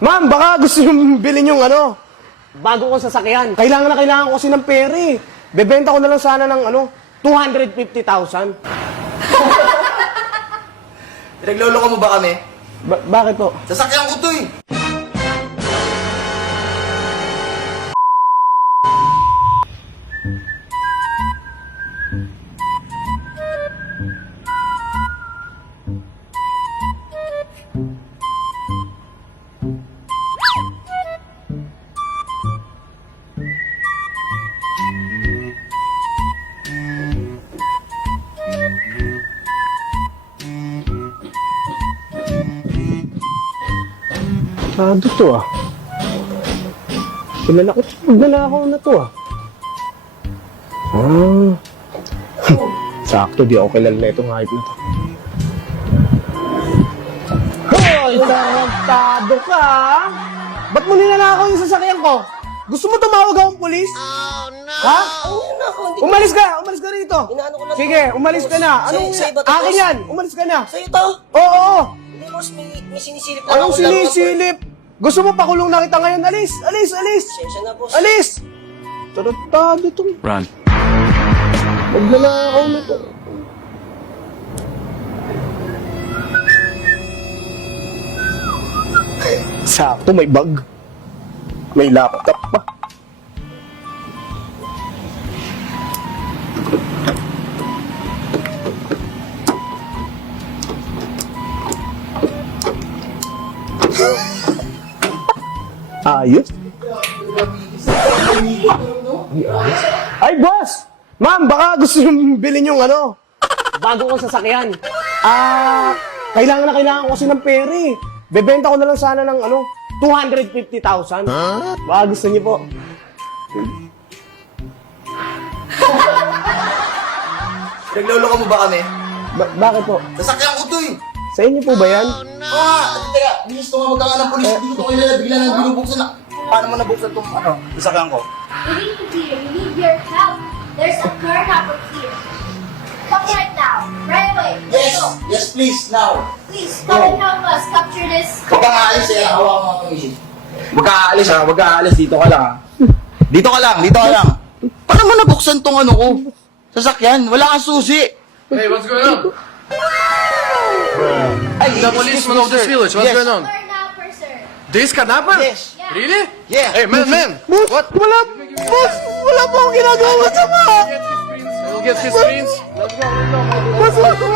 Ma'am, baka gusto nyo bilhin yung bago kong sasakyan. Kailangan na kailangan ko kasi ng pera eh. Bebenta ko na lang sana ng 250,000. Pinagloloko mo ba kami? Bakit po? Sasakyan ko to eh. Sado to ah. Kilala ko. Magnanakaw na to ah. Sakto, di ako kilala na itong hype na to. Hoy! Tarantado ka ah! Ba't mo ninanakaw yung sasakyan ko? Gusto mo tumawag akong pulis? Oh no! Ha? Umalis ka! Umalis ka rito! Inaano ko lang Sige, to. umalis ka na! Anong Sa'yo ba to, akin boss? yan? Umalis ka na! Sa'yo to? Oo! Hindi, boss. May sinisilip na Anong ako. Laro ka, sinisilip? Gusto mo pakulong na kita ngayon? Alis! Alis! Alis! Pasensya na, boss. Alis! Tarantado to. Run. Magnanakaw na to. Sakto, may bag. May laptop pa. Ayos. Ay, boss! Ma'am, baka gusto nyo bilhin yung bago kong sasakyan. Kailangan na kailangan ko kasi ng pera eh. Bebenta ko na lang sana ng 250,000. Baka gusto niyo po. Pinagloloko mo ba kami? Bakit po? Sasakyan ko to eh. Sa inyo po ba yan? Teka, bilis to nga magkaka ng polis. Hindi ko to kilala. Bigla nang binubuksan na. Paano mo nabuksan tong sasakyan ko? We need to hear. We need your help. There's a car hopper here. Come right now. Right away. Let's go. Yes please, now. Please, come and help us capture this. Huwag kang aalis eh. Hawa mo nga itong Huwag kang aalis ha. Huwag kang aalis. Dito ka lang ha. Dito ka lang. Dito ka lang. Paano mo nabuksan tong ko? Sasakyan. Wala kang susi. Hey, what's going on? Ay, The policeman of this village, what's going on? Kidnapper, sir. This kidnapper? Yes. Yeah. Really? Yeah. Hey, man. Boss, boss, wala po akong ginagawa sa mga. We'll get his prints. Let's go, Boss, let's go.